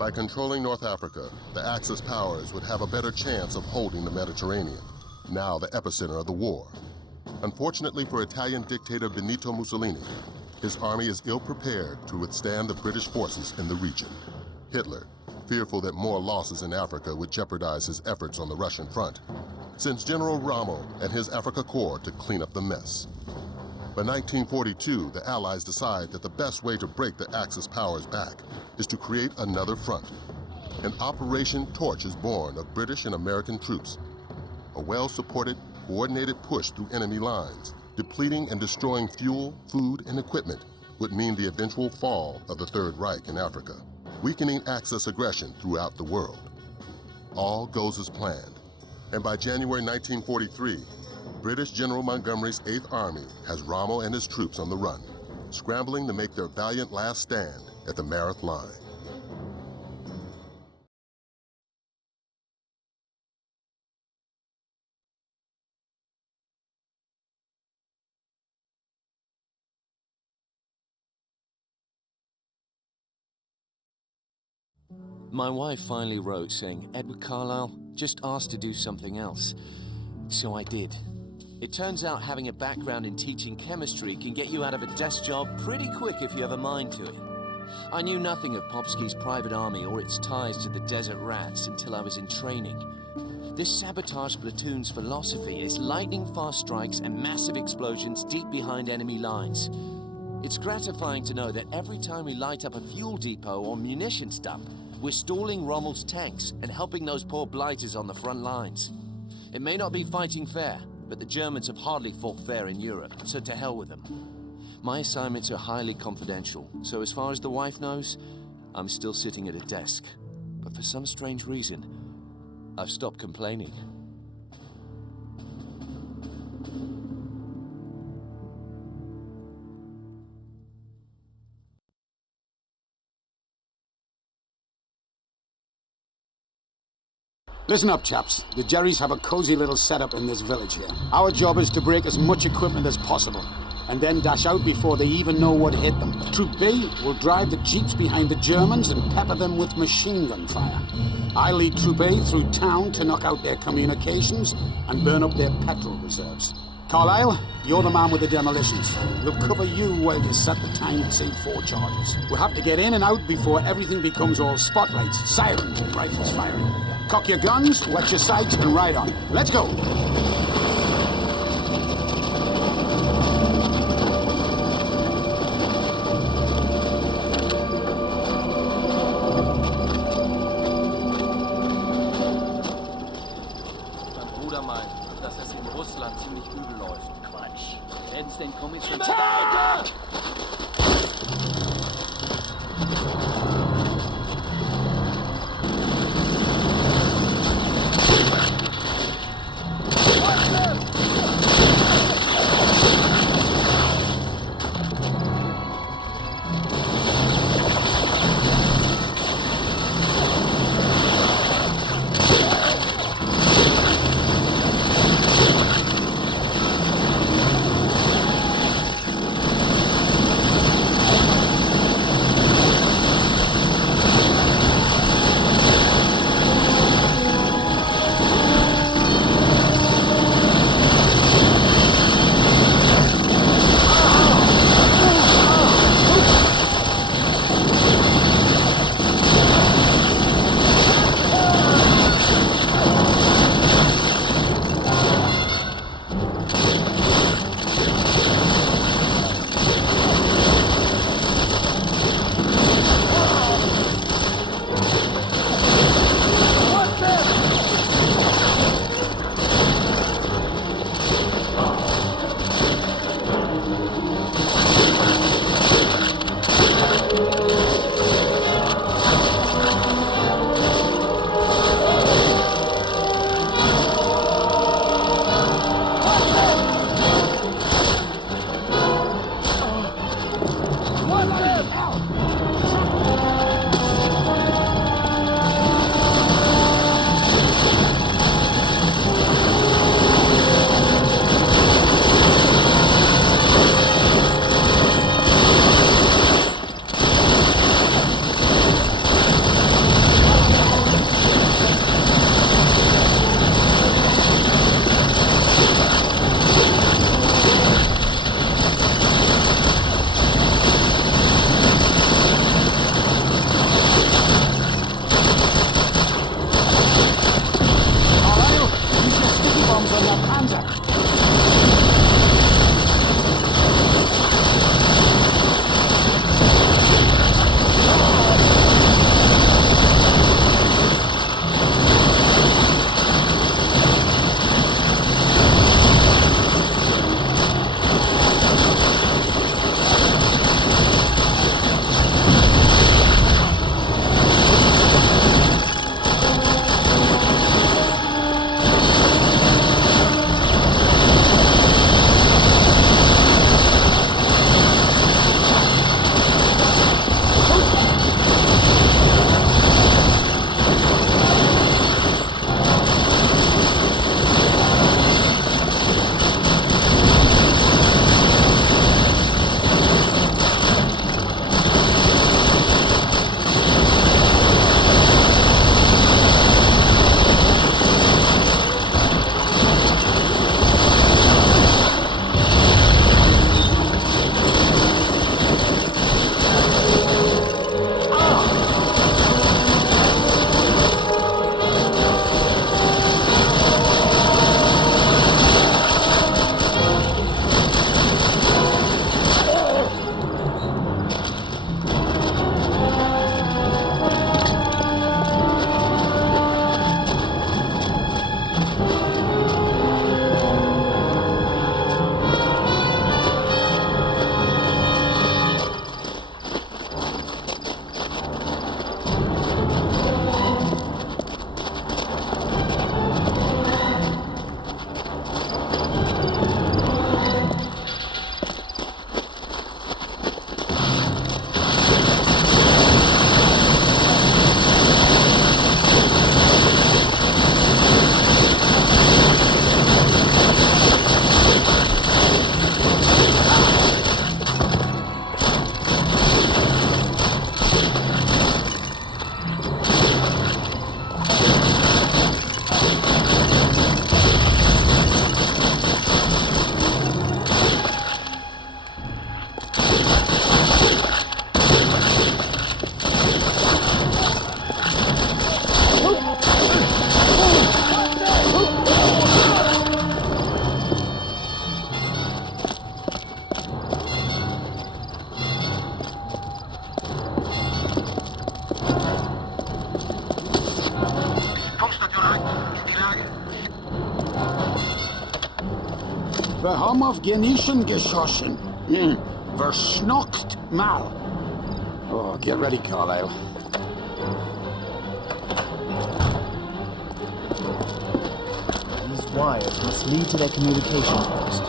By controlling North Africa, the Axis powers would have a better chance of holding the Mediterranean, now the epicenter of the war. Unfortunately for Italian dictator Benito Mussolini, his army is ill-prepared to withstand the British forces in the region. Hitler, fearful that more losses in Africa would jeopardize his efforts on the Russian front, sends General Rommel and his Africa Corps to clean up the mess. By 1942, the Allies decide that the best way to break the Axis powers back is to create another front. An Operation Torch is born of British and American troops. A well-supported, coordinated push through enemy lines, depleting and destroying fuel, food, and equipment would mean the eventual fall of the Third Reich in Africa, weakening Axis aggression throughout the world. All goes as planned, and by January 1943, British General Montgomery's 8th Army has Rommel and his troops on the run, scrambling to make their valiant last stand at the Mareth Line. My wife finally wrote saying, Edward Carlisle, just asked to do something else. So I did. It turns out having a background in teaching chemistry can get you out of a desk job pretty quick if you have a mind to it. I knew nothing of Popsky's private army or its ties to the Desert Rats until I was in training. This sabotage platoon's philosophy is lightning-fast strikes and massive explosions deep behind enemy lines. It's gratifying to know that every time we light up a fuel depot or munitions dump, we're stalling Rommel's tanks and helping those poor blighters on the front lines. It may not be fighting fair, but the Germans have hardly fought fair in Europe, so to hell with them. My assignments are highly confidential, so as far as the wife knows, I'm still sitting at a desk. But for some strange reason, I've stopped complaining. Listen up, chaps. The Jerrys have a cozy little setup in this village here. Our job is to break as much equipment as possible, and then dash out before they even know what hit them. Troop B will drive the jeeps behind the Germans and pepper them with machine gun fire. I lead Troop A through town to knock out their communications and burn up their petrol reserves. Carlisle, you're the man with the demolitions. We'll cover you while you set the time to save 4 charges. We'll have to get in and out before everything becomes all spotlights, sirens, and rifles firing. Cock your guns, wet your sights, and ride on. Let's go! Wir haben auf Genischen geschossen. Verschnockt mal. Oh, get ready, Carlyle. These wires must lead to their communication post.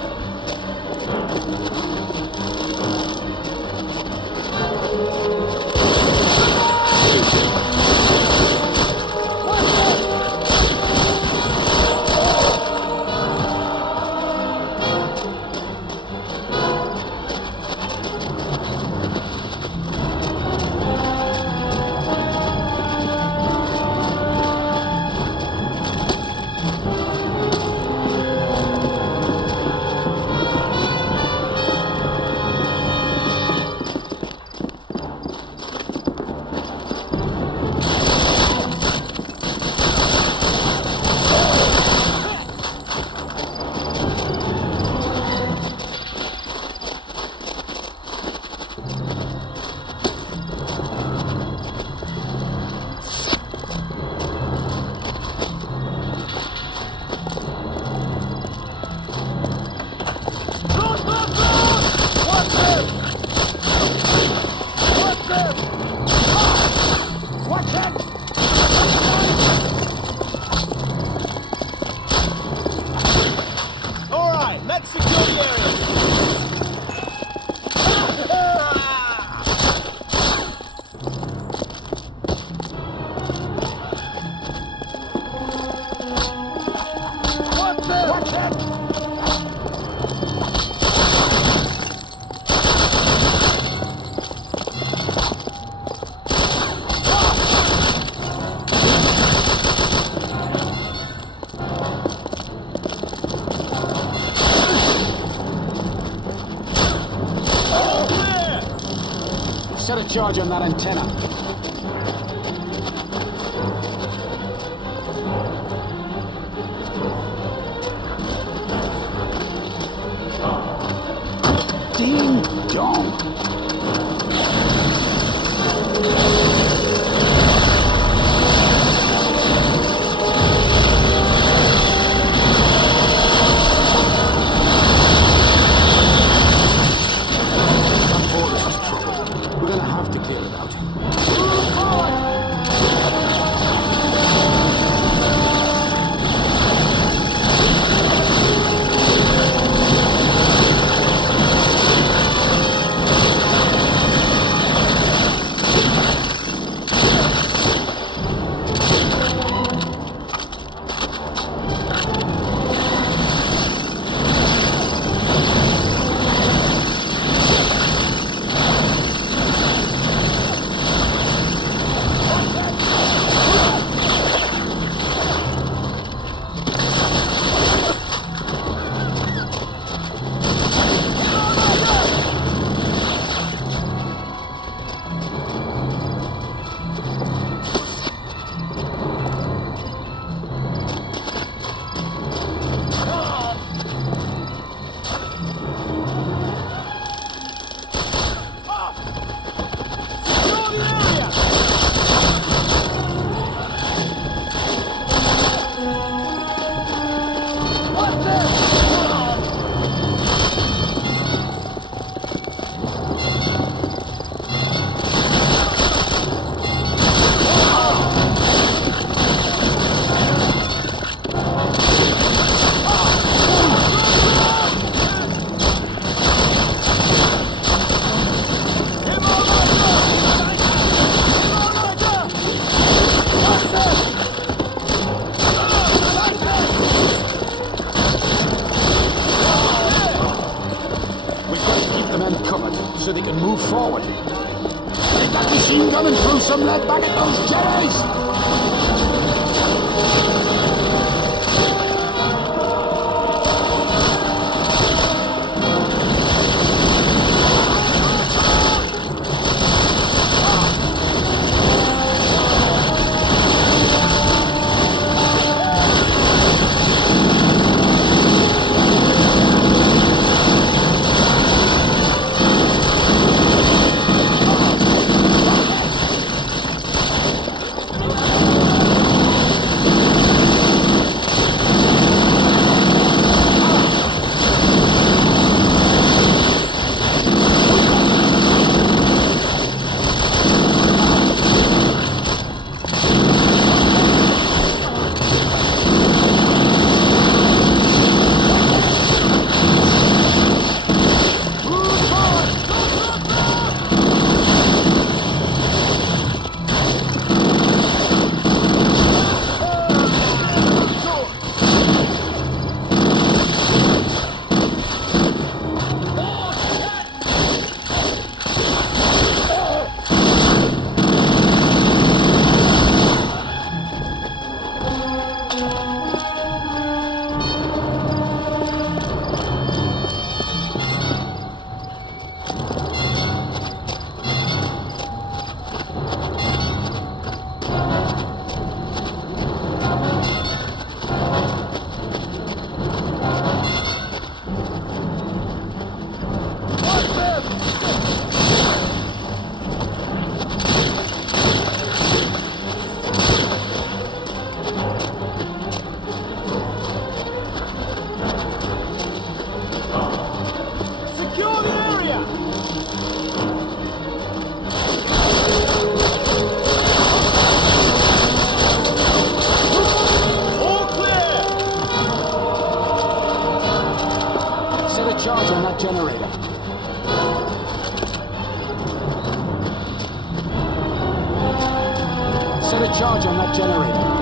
Set a charge on that antenna. Ding dong. So they can move forward. Take that machine gun and throw some lead back at those Jerrys! recharge on that generator.